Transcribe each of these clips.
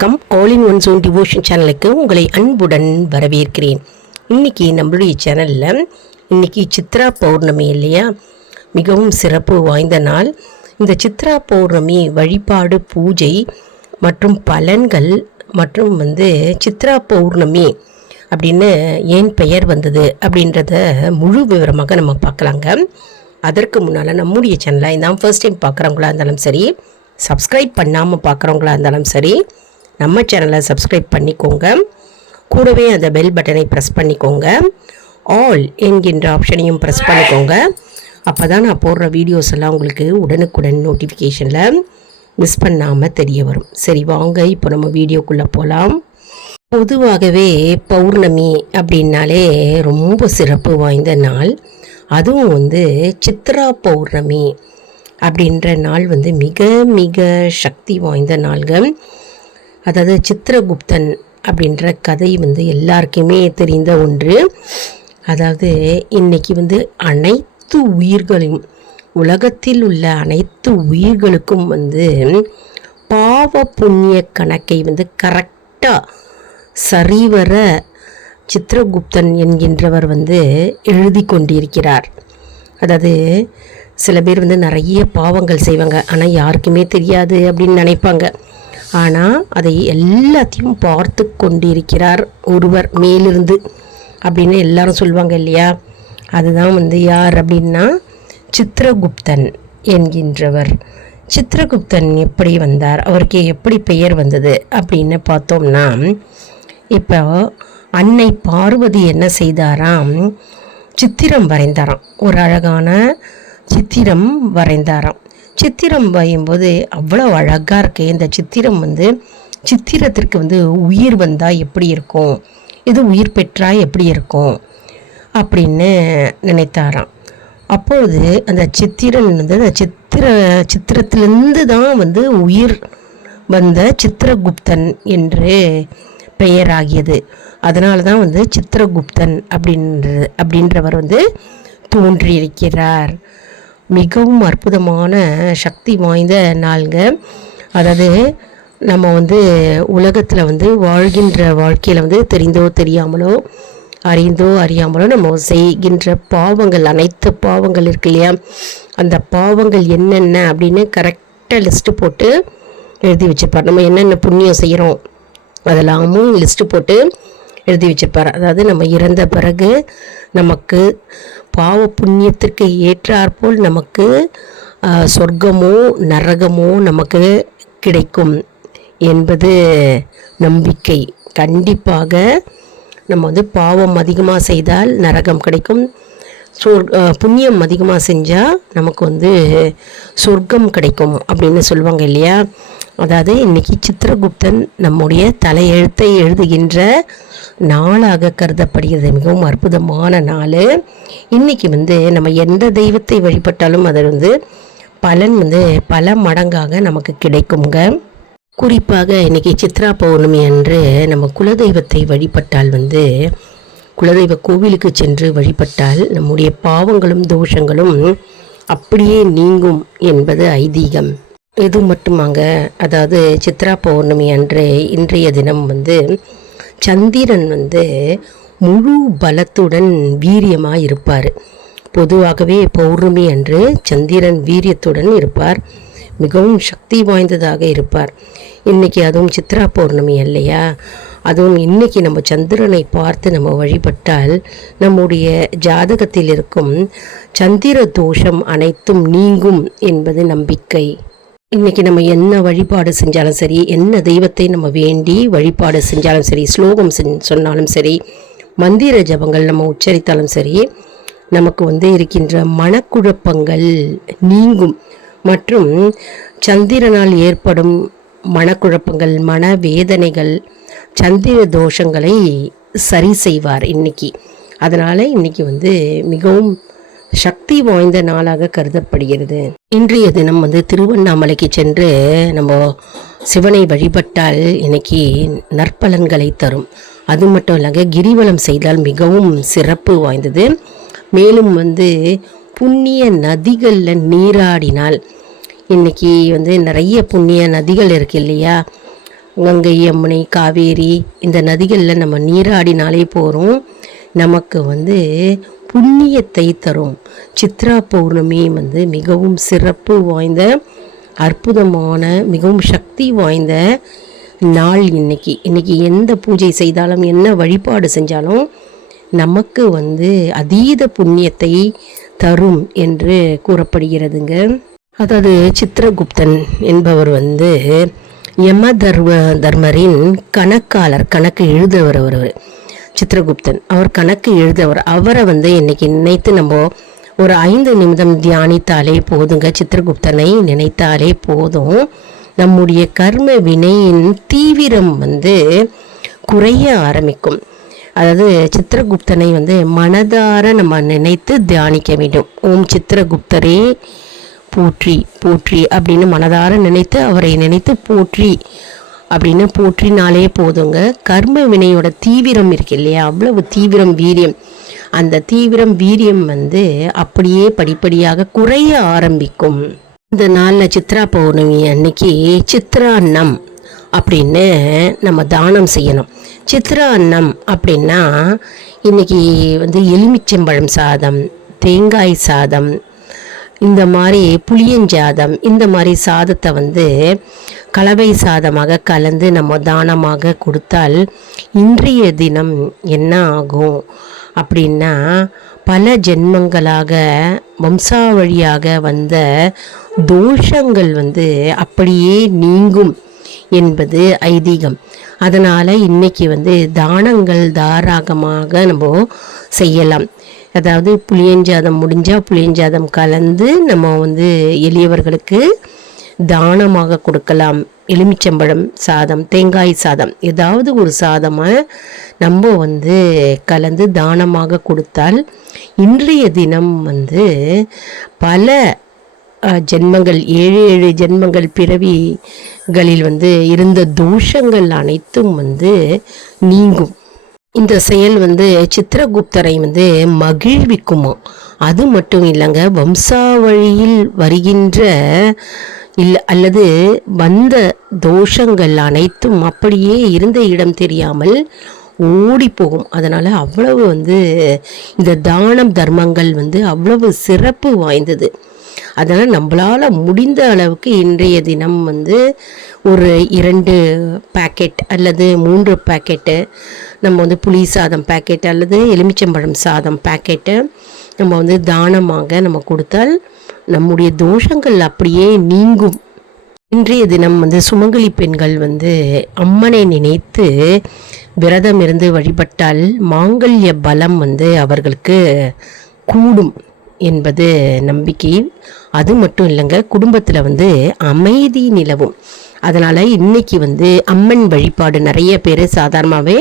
வணக்கம். All in one zone devotion சேனலுக்கு உங்களை அன்புடன் வரவேற்கிறேன். இன்றைக்கி நம்மளுடைய சேனலில் இன்றைக்கி சித்ரா பௌர்ணமி இல்லையா, மிகவும் சிறப்பு வாய்ந்த நாள். இந்த சித்ரா பௌர்ணமி வழிபாடு, பூஜை மற்றும் பலன்கள் மற்றும் சித்ரா பௌர்ணமி அப்படின்னு ஏன் பெயர் வந்தது அப்படின்றத முழு விவரமாக நம்ம பார்க்கலாங்க. அதற்கு முன்னால் நம்முடைய சேனலை இதான் ஃபர்ஸ்ட் டைம் பார்க்குறவங்களா இருந்தாலும் சரி, சப்ஸ்கிரைப் பண்ணாமல் பார்க்குறவங்களா இருந்தாலும் சரி, நம்ம சேனலை சப்ஸ்கிரைப் பண்ணிக்கோங்க. கூடவே அந்த பெல் பட்டனை ப்ரெஸ் பண்ணிக்கோங்க. ஆல் என்கின்ற ஆப்ஷனையும் ப்ரெஸ் பண்ணிக்கோங்க. அப்போ தான் நான் போடுற வீடியோஸ் எல்லாம் உங்களுக்கு உடனுக்குடன் நோட்டிஃபிகேஷனில் மிஸ் பண்ணாமல் தெரிய வரும். சரி வாங்க, இப்போ நம்ம வீடியோக்குள்ளே போகலாம். பொதுவாகவே பௌர்ணமி அப்படின்னாலே ரொம்ப சிறப்பு வாய்ந்த நாள். அதுவும் சித்ரா பௌர்ணமி அப்படின்ற நாள் மிக மிக சக்தி வாய்ந்த நாள்கள். அதாவது சித்திரகுப்தன் அப்படின்ற கதை எல்லாருக்குமே தெரிந்த ஒன்று. அதாவது இன்றைக்கி அனைத்து உயிர்களையும், உலகத்தில் உள்ள அனைத்து உயிர்களுக்கும் பாவ புண்ணிய கணக்கை கரெக்டாக சரிவர சித்திரகுப்தன் என்கின்றவர் எழுதி கொண்டிருக்கிறார். அதாவது சில பேர் நிறைய பாவங்கள் செய்வாங்க, ஆனால் யாருக்குமே தெரியாது அப்படின்னு நினைப்பாங்க. ஆனால் அதை எல்லாத்தையும் பார்த்து கொண்டிருக்கிறார் ஒருவர் மேலிருந்து அப்படின்னு எல்லாரும் சொல்லுவாங்க இல்லையா. அதுதான் யார் அப்படின்னா சித்திரகுப்தன் என்கின்றவர். சித்திரகுப்தன் எப்படி வந்தார், அவருக்கு எப்படி பெயர் வந்தது அப்படின்னு பார்த்தோம்னா, இப்போ அன்னை பார்வதி என்ன செய்தாராம், சித்திரம் வரைந்தாராம். ஒரு அழகான சித்திரம் வரைந்தாராம். சித்திரம் வரையும்போது அவ்வளோ அழகாக இருக்கு. இந்த சித்திரம் சித்திரத்திற்கு உயிர் வந்தால் எப்படி இருக்கும், இது உயிர் பெற்றால் எப்படி இருக்கும் அப்படின்னு நினைத்தாராம். அப்போது அந்த சித்திரன் அந்த சித்திரத்திலேருந்து தான் உயிர் வந்த சித்திரகுப்தன் என்று பெயராகியது. அதனால தான் சித்திரகுப்தன் அப்படின்றவர் தோன்றியிருக்கிறார். மிகவும் அற்புதமான சக்தி வாய்ந்த நாள்ங்க. அதாவது நம்ம உலகத்தில் வாழ்கின்ற வாழ்க்கையில் தெரிந்தோ தெரியாமலோ, அறிந்தோ அறியாமலோ நம்ம செய்கின்ற பாவங்கள், அனைத்து பாவங்கள் இருக்கு இல்லையா, அந்த பாவங்கள் என்னென்ன அப்படின்னு கரெக்டாக லிஸ்ட்டு போட்டு எழுதி வச்சுருப்பார். நம்ம என்னென்ன புண்ணியம் செய்கிறோம் அதெல்லாமும் லிஸ்ட்டு போட்டு எழுதி வச்சுருப்பார். அதாவது நம்ம இறந்த பிறகு நமக்கு பாவ புண்ணியத்திற்கு ஏற்றாற்போல் நமக்கு சொர்க்கமோ நரகமோ நமக்கு கிடைக்கும் என்பது நம்பிக்கை. கண்டிப்பாக நம்ம பாவம் அதிகமாக செய்தால் நரகம் கிடைக்கும், புண்ணியம் அதிகமாக செஞ்சால் நமக்கு சொர்க்கம் கிடைக்கும் அப்படின்னு சொல்லுவாங்க இல்லையா. அதாவது இன்றைக்கி சித்திரகுப்தன் நம்முடைய தலையெழுத்தை எழுதுகின்ற நாளாக கருதப்படுகிறது. மிகவும் அற்புதமான நாள். இன்றைக்கி நம்ம எந்த தெய்வத்தை வழிபட்டாலும் அது பலன் பல மடங்காக நமக்கு கிடைக்குங்க. குறிப்பாக இன்றைக்கி சித்ரா பௌர்ணமி அன்று நம்ம குலதெய்வத்தை வழிபட்டால் குலதெய்வ கோவிலுக்கு சென்று வழிபட்டால் நம்முடைய பாவங்களும் தோஷங்களும் அப்படியே நீங்கும் என்பது ஐதீகம். இது மட்டுமாங்க, அதாவது சித்ரா பௌர்ணமி அன்று இன்றைய தினம் சந்திரன் முழு பலத்துடன் வீரியமாக இருப்பார். பொதுவாகவே பௌர்ணமி அன்று சந்திரன் வீரியத்துடன் இருப்பார், மிகவும் சக்தி வாய்ந்ததாக இருப்பார். இன்றைக்கி அதுவும் சித்ரா பௌர்ணமி இல்லையா, அதுவும் இன்றைக்கி நம்ம சந்திரனை பார்த்து நம்ம வழிபட்டால் நம்முடைய ஜாதகத்தில் இருக்கும் சந்திர தோஷம் அனைத்தும் நீங்கும் என்பது நம்பிக்கை. இன்றைக்கி நம்ம என்ன வழிபாடு செஞ்சாலும் சரி, என்ன தெய்வத்தை நம்ம வேண்டி வழிபாடு செஞ்சாலும் சரி, ஸ்லோகம் சொன்னாலும் சரி, மந்திர ஜபங்கள் நம்ம உச்சரித்தாலும் சரி, நமக்கு இருக்கின்ற மனக்குழப்பங்கள் நீங்கும். மற்றும் சந்திரனால் ஏற்படும் மனக்குழப்பங்கள், மனவேதனைகள், சந்திர தோஷங்களை சரி செய்வார் இன்னைக்கு. அதனால் இன்றைக்கி மிகவும் சக்தி வாய்ந்த நாளாக கருதப்படுகிறது. இன்றைய தினம் திருவண்ணாமலைக்கு சென்று நம்ம சிவனை வழிபட்டால் இன்னைக்கு நற்பலன்களை தரும். அது மட்டும் இல்லைங்க, கிரிவலம் செய்தால் மிகவும் சிறப்பு வாய்ந்தது. மேலும் புண்ணிய நதிகளில் நீராடினால், இன்றைக்கி நிறைய புண்ணிய நதிகள் இருக்குது இல்லையா, கங்கை, யமுனை, காவேரி இந்த நதிகளில் நம்ம நீராடினாலே போகிறோம், நமக்கு வந்து புண்ணியத்தை தரும். சித்ரா பௌர்ணமி வந்து மிகவும் சிறப்பு வாய்ந்த, அற்புதமான, மிகவும் சக்தி வாய்ந்த நாள். இன்னைக்கு எந்த பூஜை செய்தாலும், என்ன வழிபாடு செஞ்சாலும் நமக்கு வந்து அதீத புண்ணியத்தை தரும் என்று கூறப்படுகிறதுங்க. அதாவது சித்திரகுப்தன் என்பவர் வந்து யம தர்மரின் கணக்காளர், கணக்கு எழுதுவர். அவர் சித்திரகுப்தன், அவர் கணக்கு எழுதவர். அவரை வந்து இன்னைக்கு நினைத்து நம்ம ஒரு 5 நிமிடம் தியானித்தாலே போதுங்க. சித்திரகுப்தனை நினைத்தாலே போதும், நம்முடைய கர்ம வினையின் தீவிரம் வந்து குறைய ஆரம்பிக்கும். அதாவது சித்திரகுப்தனை வந்து மனதார நம்ம நினைத்து தியானிக்க வேண்டும். ஓம் சித்திரகுப்தரே போற்றி போற்றி அப்படின்னு மனதார நினைத்து, அவரை நினைத்து போற்றி அப்படின்னு போற்றினாலே போதுங்க. கர்ம வினையோட தீவிரம் இருக்கு இல்லையா, அவ்வளவு தீவிரம், வீரியம், அந்த தீவிரம் வீரியம் வந்து அப்படியே படிப்படியாக குறைய ஆரம்பிக்கும். இந்த நாளில் சித்ரா பௌர்ணமி அன்னைக்கு சித்ரா அன்னம் அப்படின்னு நம்ம தானம் செய்யணும். சித்ரா அன்னம் அப்படின்னா இன்னைக்கு வந்து எலுமிச்சம்பழம் சாதம், தேங்காய் சாதம், இந்த மாதிரி புளியஞ்சாதம், இந்த மாதிரி சாதத்தை வந்து கலவை சாதமாக கலந்து நம்ம தானமாக கொடுத்தால் இன்றைய தினம் என்ன ஆகும் அப்படின்னா, பல ஜென்மங்களாக வம்சாவழியாக வந்த தோஷங்கள் வந்து அப்படியே நீங்கும் என்பது ஐதீகம். அதனால் இன்னைக்கு வந்து தானங்கள் தாராளமாக நம்ம செய்யலாம். அதாவது புளியஞ்சாதம் முடிஞ்சால் புளியஞ்சாதம் கலந்து நம்ம வந்து எளியவர்களுக்கு தானமாக கொடுக்கலாம். எலுமிச்சம்பழம் சாதம், தேங்காய் சாதம், ஏதாவது ஒரு சாதமாக நம்ம வந்து கலந்து தானமாக கொடுத்தால் இன்றைய தினம் வந்து பல ஜென்மங்கள், 7 ஜென்மங்கள் பிறவிகளில் வந்து இருந்த தோஷங்கள் அனைத்தும் வந்து நீங்கும். இந்த செயல் வந்து சித்திரகுப்தரை வந்து மகிழ்விக்குமா. அது மட்டும் இல்லைங்க, வம்சாவழியில் வருகின்ற அல்லது வந்த தோஷங்கள் அனைத்தும் அப்படியே இருந்த இடம் தெரியாமல் ஓடி போகும். அதனால் அவ்வளவு வந்து இந்த தானம் தர்மங்கள் வந்து அவ்வளவு சிறப்பு வாய்ந்தது. அதனால் நம்மளால் முடிந்த அளவுக்கு இன்றைய தினம் வந்து ஒரு 2 பேக்கெட் அல்லது 3 பேக்கெட்டு நம்ம வந்து புளி சாதம் பேக்கெட் அல்லது எலுமிச்சம்பழம் சாதம் பேக்கெட்டு நம்ம வந்து தானமாக நம்ம கொடுத்தால் நம்முடைய தோஷங்கள் அப்படியே நீங்கும். இன்றைய தினம் வந்து சுமங்கலி பெண்கள் வந்து அம்மனை நினைத்து விரதம் இருந்து வழிபட்டால் மாங்கல்ய பலம் வந்து அவர்களுக்கு கூடும் என்பது நம்பிக்கை. அது மட்டும் இல்லைங்க, குடும்பத்தில் வந்து அமைதி நிலவும். அதனால் இன்னைக்கு வந்து அம்மன் வழிபாடு நிறைய பேர் சாதாரணமாகவே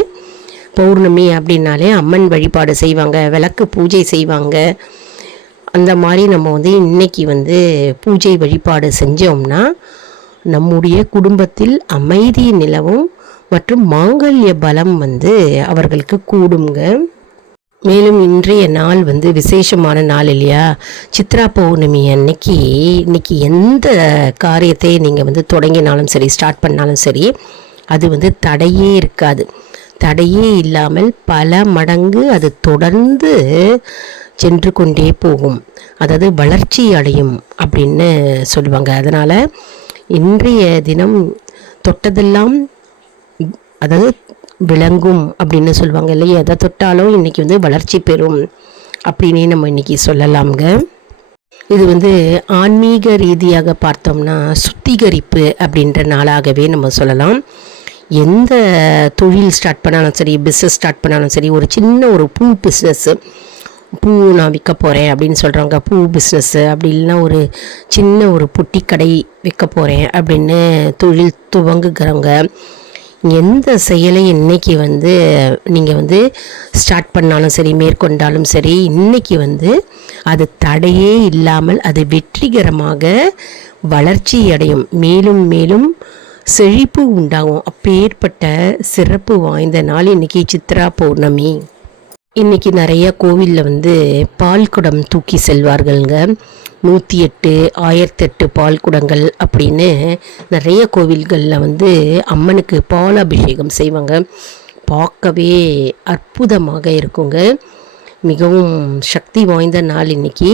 பௌர்ணமி அப்படின்னாலே அம்மன் வழிபாடு செய்வாங்க, விளக்கு பூஜை செய்வாங்க. அந்த மாதிரி நம்ம வந்து இன்னைக்கு வந்து பூஜை வழிபாடு செஞ்சோம்னா நம்முடைய குடும்பத்தில் அமைதி நிலவும் மற்றும் மாங்கல்ய பலம் வந்து அவர்களுக்கு கூடுங்க. மேலும் இன்றைய நாள் வந்து விசேஷமான நாள் இல்லையா, சித்ரா பௌர்ணமி இன்னைக்கு எந்த காரியத்தை நீங்கள் வந்து தொடங்கினாலும் சரி, ஸ்டார்ட் பண்ணாலும் சரி, அது வந்து தடையே இருக்காது. தடையே இல்லாமல் பல மடங்கு அது தொடர்ந்து சென்று கொண்டே போகும். அதாவது வளர்ச்சி அடையும் அப்படின்னு சொல்லுவாங்க. அதனால் இன்றைய தினம் தொட்டதெல்லாம் அதாவது விளங்கும் அப்படின்னு சொல்லுவாங்க இல்லையா, எதை தொட்டாலும் இன்றைக்கி வந்து வளர்ச்சி பெறும் அப்படின்னே நம்ம இன்றைக்கி சொல்லலாம்ங்க. இது வந்து ஆன்மீக ரீதியாக பார்த்தோம்னா சுத்திகரிப்பு அப்படின்ற நாளாகவே நம்ம சொல்லலாம். எந்த தொழில் ஸ்டார்ட் பண்ணாலும் சரி, பிஸ்னஸ் ஸ்டார்ட் பண்ணாலும் சரி, ஒரு சின்ன ஒரு பூ பிஸ்னஸ்ஸு, பூ நான் விற்க போகிறேன் அப்படின்னு சொல்கிறாங்க, பூ பிஸ்னஸ்ஸு, அப்படி இல்லைன்னா ஒரு சின்ன ஒரு பொட்டி கடை விற்க போகிறேன் அப்படின்னு தொழில் துவங்குகிறவங்க, எந்த செயலை இன்றைக்கி வந்து நீங்கள் வந்து ஸ்டார்ட் பண்ணாலும் சரி, மேற்கொண்டாலும் சரி, இன்றைக்கி வந்து அது தடையே இல்லாமல் அது வெற்றிகரமாக வளர்ச்சி அடையும், மேலும் மேலும் செழிப்பு உண்டாகும். அப்பேற்பட்ட சிறப்பு வாய்ந்த நாள் இன்றைக்கி சித்ரா பௌர்ணமி. இன்றைக்கி நிறைய கோவிலில் வந்து பால் குடம் தூக்கி செல்வார்கள்ங்க. 108 1008 பால் குடங்கள் அப்படின்னு நிறைய கோவில்களில் வந்து அம்மனுக்கு பால் அபிஷேகம் செய்வாங்க. பார்க்கவே அற்புதமாக இருக்குங்க. மிகவும் சக்தி வாய்ந்த நாள் இன்றைக்கி.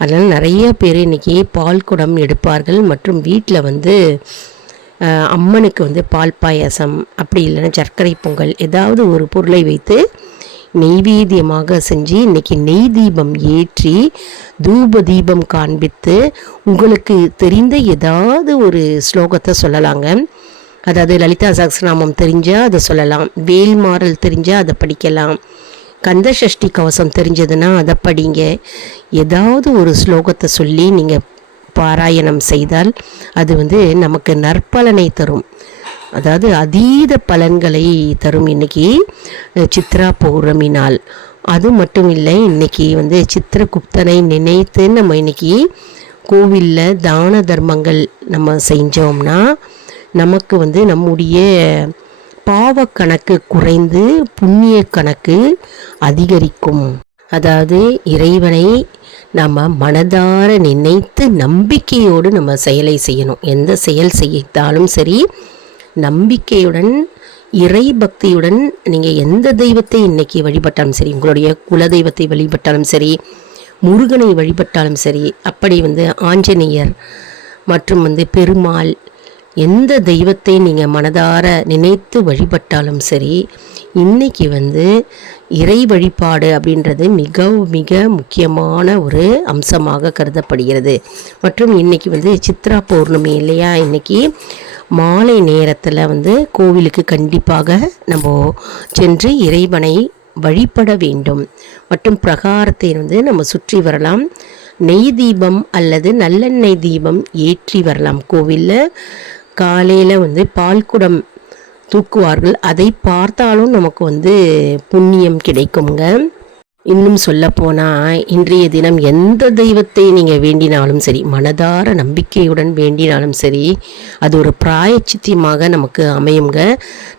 அதனால் நிறைய பேர் இன்றைக்கி பால் குடம் எடுப்பார்கள். மற்றும் வீட்டில் வந்து அம்மனுக்கு வந்து பால் பாயாசம் அப்படி இல்லைன்னா சர்க்கரை பொங்கல் ஏதாவது ஒரு பொருளை வைத்து நெய்வேத்தியமாக செஞ்சு இன்றைக்கி நெய் தீபம் ஏற்றி தூப தீபம் காண்பித்து உங்களுக்கு தெரிந்த ஏதாவது ஒரு ஸ்லோகத்தை சொல்லலாங்க. அதாவது லலிதா சஹஸ்ரநாமம் தெரிஞ்சால் அதை சொல்லலாம், வேல்மாறல் தெரிஞ்சால் அதை படிக்கலாம், கந்த சஷ்டி கவசம் தெரிஞ்சதுன்னா அதை படிங்க. ஏதாவது ஒரு ஸ்லோகத்தை சொல்லி நீங்கள் பாராயணம் செய்தால் அது வந்து நமக்கு நற்பலனை தரும். அதாவது அதீத பலன்களை தரும். இன்றைக்கி சித்ரா பௌர்ணமி நாள். அது மட்டும் இல்லை, இன்றைக்கி வந்து சித்திரகுப்தனை நினைத்து நம்ம இன்றைக்கி கோவிலில் தான தர்மங்கள் நம்ம செஞ்சோம்னா நமக்கு வந்து நம்முடைய பாவக்கணக்கு குறைந்து புண்ணிய கணக்கு அதிகரிக்கும். அதாவது இறைவனை நம்ம மனதார நினைத்து நம்பிக்கையோடு நம்ம செயலை செய்யணும். எந்த செயல் செய்தாலும் சரி நம்பிக்கையுடன் இறை பக்தியுடன் நீங்கள் எந்த தெய்வத்தை இன்றைக்கி வழிபட்டாலும் சரி, உங்களுடைய குலதெய்வத்தை வழிபட்டாலும் சரி, முருகனை வழிபட்டாலும் சரி, அப்படி வந்து ஆஞ்சநேயர் மற்றும் வந்து பெருமாள், எந்த தெய்வத்தை நீங்கள் மனதார நினைத்து வழிபட்டாலும் சரி, இன்றைக்கி வந்து இறை வழிபாடு அப்படின்றது மிக மிக முக்கியமான ஒரு அம்சமாக கருதப்படுகிறது. மற்றும் இன்றைக்கி வந்து சித்ரா பௌர்ணமி இல்லையா, இன்றைக்கி மாலை நேரத்தில் வந்து கோவிலுக்கு கண்டிப்பாக நம்ம சென்று இறைவனை வழிபட வேண்டும். மற்றும் பிரகாரத்தை வந்து நம்ம சுற்றி வரலாம். நெய் தீபம் அல்லது நல்லெண்ணெய் தீபம் ஏற்றி வரலாம். கோவிலில் காலையில் வந்து பால்குடம் தூக்குவார்கள். அதை பார்த்தாலும் நமக்கு வந்து புண்ணியம் கிடைக்குங்க. இன்னும் சொல்லப்போனால் இன்றைய தினம் எந்த தெய்வத்தை நீங்கள் வேண்டினாலும் சரி, மனதார நம்பிக்கையுடன் வேண்டினாலும் சரி, அது ஒரு பிராயச்சித்தியமாக நமக்கு அமையுங்க.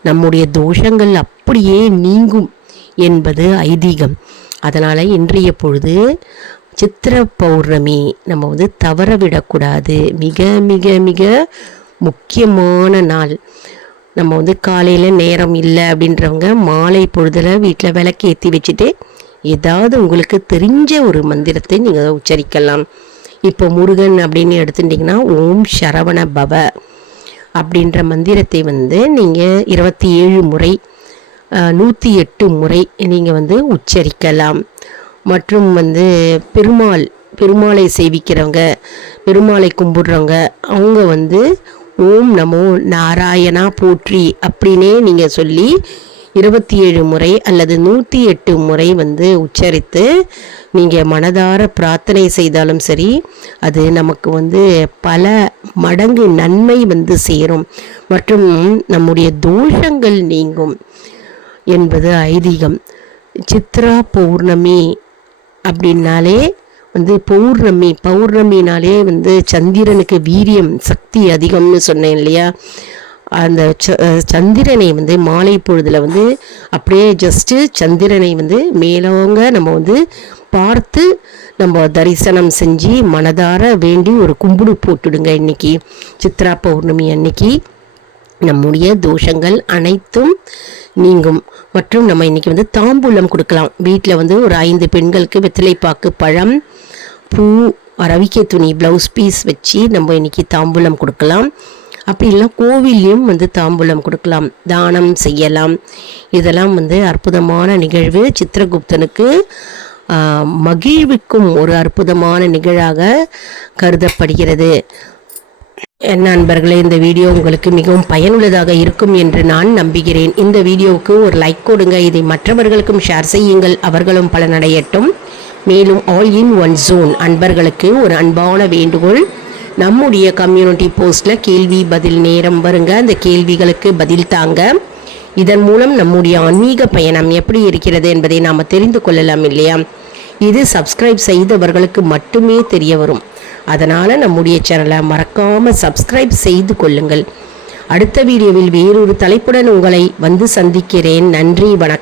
நம்முடைய தோஷங்கள் அப்படியே நீங்கும் என்பது ஐதீகம். அதனால் இன்றைய பொழுது சித்திர பௌர்ணமி நம்ம வந்து தவற விடக்கூடாது. மிக மிக மிக முக்கியமான நாள். நம்ம வந்து காலையில் நேரம் இல்லை அப்படின்றவங்க மாலை பொழுதில் வீட்டில் விளக்கு ஏற்றி வச்சுட்டு ஏதாவது உங்களுக்கு தெரிஞ்ச ஒரு மந்திரத்தை நீங்கள் உச்சரிக்கலாம். இப்போ முருகன் அப்படின்னு எடுத்துட்டிங்கன்னா ஓம் சரவண பவ அப்படின்ற மந்திரத்தை வந்து நீங்கள் 27 முறை 108 முறை நீங்கள் வந்து உச்சரிக்கலாம். மற்றும் வந்து பெருமாளை சேவிக்கிறவங்க, பெருமாளை கும்பிடுறவங்க, அவங்க வந்து ஓம் நமோ நாராயணா போற்றி அப்படின்னே நீங்கள் சொல்லி 27 முறை அல்லது 108 முறை வந்து உச்சரித்து நீங்கள் மனதார பிரார்த்தனை செய்தாலும் சரி, அது நமக்கு வந்து பல மடங்கு நன்மை வந்து சேரும். மற்றும் நம்முடைய தோஷங்கள் நீங்கும் என்பது ஐதீகம். சித்ரா பௌர்ணமி அப்படின்னாலே வந்து பௌர்ணமினாலே வந்து சந்திரனுக்கு வீரியம் சக்தி அதிகம்னு சொன்னேன் இல்லையா. அந்த சந்திரனை வந்து மாலை பொழுதில் வந்து அப்படியே ஜஸ்ட்டு சந்திரனை வந்து மேலோங்க நம்ம வந்து பார்த்து நம்ம தரிசனம் செஞ்சு மனதார வேண்டி ஒரு கும்பிடு போட்டுடுங்க. இன்றைக்கி சித்ரா பௌர்ணமி அன்னைக்கு நம்முடைய தோஷங்கள் அனைத்தும் நீங்கும். மற்றும் நம்ம இன்றைக்கி வந்து தாம்பூலம் கொடுக்கலாம். வீட்டில் வந்து ஒரு 5 பெண்களுக்கு வெற்றிலைப்பாக்கு, பழம், பூ, ரவிக்கை துணி, ப்ளவுஸ் பீஸ் வச்சு நம்ம இன்றைக்கி தாம்பூலம் கொடுக்கலாம். அப்படி இல்லை கோவிலையும் வந்து தாம்பூலம் கொடுக்கலாம், தானம் செய்யலாம். இதெல்லாம் வந்து அற்புதமான நிகழ்வு. சித்திரகுப்தனுக்கு மகிழ்விக்கும் ஒரு அற்புதமான நிகழ்வாக கருதப்படுகிறது. நண்பர்களே, இந்த வீடியோ உங்களுக்கு மிகவும் பயனுள்ளதாக இருக்கும் என்று நான் நம்புகிறேன். இந்த வீடியோவுக்கு ஒரு லைக் கொடுங்க. இதை மற்றவர்களுக்கும் ஷேர் செய்யுங்கள், அவர்களும் பலனடையட்டும். மேலும் ஆல் இன் ஒன் ஜோன் அன்பர்களுக்கு ஒரு அன்பான வேண்டுகோள். நம்முடைய கம்யூனிட்டி போஸ்ட்டில் கேள்வி பதில் நேரம் வருங்க. அந்த கேள்விகளுக்கு பதில் தாங்க. இதன் மூலம் நம்முடைய ஆன்மீக பயணம் எப்படி இருக்கிறது என்பதை நாம் தெரிந்து கொள்ளலாம் இல்லையா. இது சப்ஸ்கிரைப் செய்தவர்களுக்கு மட்டுமே தெரிய வரும். அதனால் நம்முடைய சேனலை மறக்காமல் சப்ஸ்கிரைப் செய்து கொள்ளுங்கள். அடுத்த வீடியோவில் வேறொரு தலைப்புடன் உங்களை வந்து சந்திக்கிறேன். நன்றி, வணக்கம்.